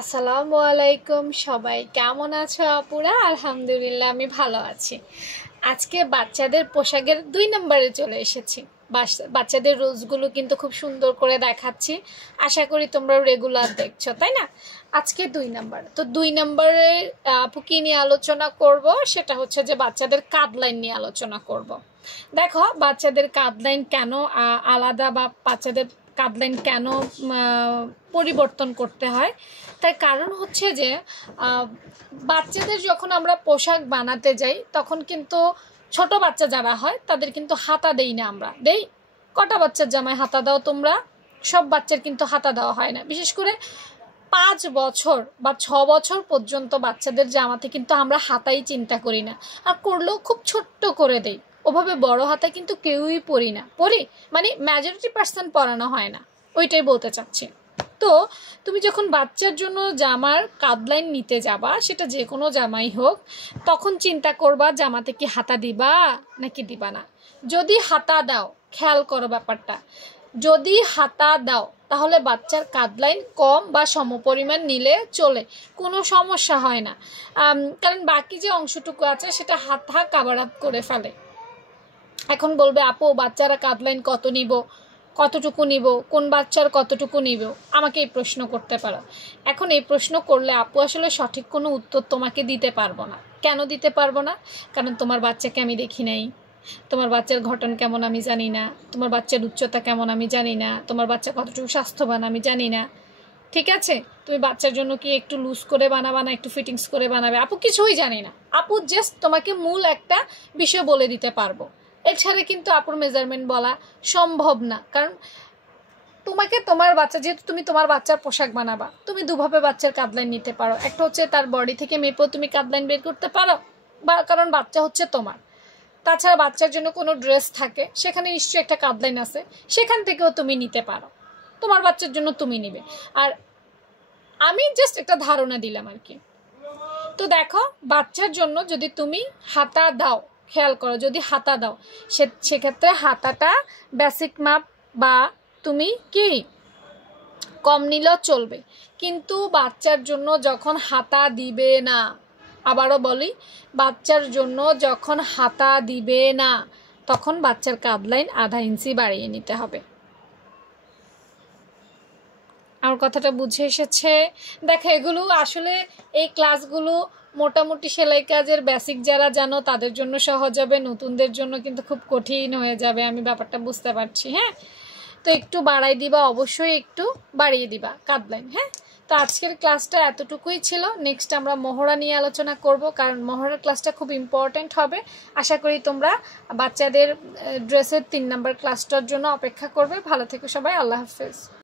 আসসালামু আলাইকুম সবাই কেমন আছো আপুরা? আলহামদুলিল্লাহ আমি ভালো আছি। আজকে বাচ্চাদের পোশাকের 2 নম্বরে চলে এসেছি। বাচ্চাদের রোজগুলো কিন্তু খুব সুন্দর করে দেখাচ্ছি। আশা করি তোমরা রেগুলার দেখছো, তাই না? আজকে 2 নম্বর। তো 2 নম্বরে আপু কি নিয়ে আলোচনা করব সেটা হচ্ছে যে বাচ্চাদের কাঁধ লাইন নিয়ে আলোচনা করব। দেখো বাচ্চাদের কাঁধ লাইন কেন আলাদা বা বাচ্চাদের কাঁধ লাইন কেন পরিবর্তন করতে হয়, তার কারণ হচ্ছে যে বাচ্চাদের যখন আমরা পোশাক বানাতে যাই তখন কিন্তু ছোট বাচ্চা যারা হয় তাদের কিন্তু হাতা দেই না, আমরা দেই। কটা বাচ্চার জামায় হাতা দাও তোমরা? সব বাচ্চার কিন্তু হাতা দেওয়া হয় না। বিশেষ করে 5 বছর বা 6 বছর পর্যন্ত বাচ্চাদের জামাতে কিন্তু আমরা হাতাই চিন্তা করি না, আর করলেও খুব ছোট্ট করে দেই। ওভাবে বড় হাতা কিন্তু কেউই পরি না, মানে মেজরিটি পার্সেন্ট পরানো হয় না, ওইটাই বলতে চাচ্ছি। তো তুমি যখন বাচ্চার জন্য জামার কাঁধ লাইন নিতে যাবা, সেটা যে কোনো জামাই হোক, তখন চিন্তা করবা জামাতে কি হাতা দিবা নাকি দিবা না। যদি হাতা দাও, খেয়াল করো ব্যাপারটা, যদি হাতা দাও তাহলে বাচ্চার কাঁধ লাইন কম বা সমপরিমাণ নিলে চলে, কোনো সমস্যা হয় না। কারণ বাকি যে অংশটুকু আছে সেটা হাতা কাভার আপ করে ফেলে। এখন বলবে আপু বাচ্চারা কাঁধ লাইন কত নিব, কতটুকু নিব, কোন বাচ্চার কতটুকু নিব, আমাকে এই প্রশ্ন করতে পারো। এখন এই প্রশ্ন করলে আপু আসলে সঠিক কোনো উত্তর তোমাকে দিতে পারবো না। কেন দিতে পারবো না? কারণ তোমার বাচ্চাকে আমি দেখি নাই, তোমার বাচ্চার গঠন কেমন আমি জানি না, তোমার বাচ্চার উচ্চতা কেমন আমি জানি না, তোমার বাচ্চা কতটুকু স্বাস্থ্যবান আমি জানি না। ঠিক আছে, তুমি বাচ্চার জন্য কি একটু লুজ করে বানাবা না একটু ফিটিংস করে বানাবে, আপু কিছুই জানি না। আপু জাস্ট তোমাকে মূল একটা বিষয় বলে দিতে পারবো, এছাড়া কিন্তু আপুর মেজারমেন্ট বলা সম্ভব না। কারণ তোমাকে তোমার বাচ্চা, যেহেতু তুমি তোমার বাচ্চার পোশাক বানাবা, তুমি দুভাবে বাচ্চার কাঁধ লাইন নিতে পারো। একটা হচ্ছে তার বডি থেকে মেপেও তুমি কাঁধ লাইন বের করতে পারো, বা কারণ বাচ্চা হচ্ছে তোমার। তাছাড়া বাচ্চার জন্য কোনো ড্রেস থাকে, সেখানে নিশ্চয়ই একটা কাঁধ লাইন আছে, সেখান থেকেও তুমি নিতে পারো। তোমার বাচ্চার জন্য তুমি নিবে, আর আমি জাস্ট একটা ধারণা দিলাম আর কি। তো দেখো বাচ্চার জন্য যদি তুমি হাতা দাও, খেয়াল করো, যদি হাতা দাও সেক্ষেত্রে হাতাটা বেসিক মাপ বা তুমি কি কম নিলেও চলবে। কিন্তু বাচ্চার জন্য যখন হাতা দিবে না, আবারও বলি, বাচ্চার জন্য যখন হাতা দিবে না তখন বাচ্চার কাঁধ লাইন আধা ইঞ্চি বাড়িয়ে নিতে হবে। আমার কথাটা বুঝে এসেছে? দেখো এগুলো আসলে এই ক্লাসগুলো মোটামুটি সেলাই কাজের বেসিক যারা জানো তাদের জন্য সহজ হবে, নতুনদের জন্য কিন্তু খুব কঠিন হয়ে যাবে, আমি ব্যাপারটা বুঝতে পারছি। হ্যাঁ, তো একটু বাড়াই দিবা, অবশ্যই একটু বাড়িয়ে দিবা কাঁধ লাইন। হ্যাঁ, তো আজকের ক্লাসটা এতটুকুই ছিল। নেক্সট আমরা মহড়া নিয়ে আলোচনা করব, কারণ মহড়ার ক্লাসটা খুব ইম্পর্ট্যান্ট হবে। আশা করি তোমরা বাচ্চাদের ড্রেসের 3 নম্বর ক্লাসটার জন্য অপেক্ষা করবে। ভালো থেকো সবাই, আল্লাহ হাফেজ।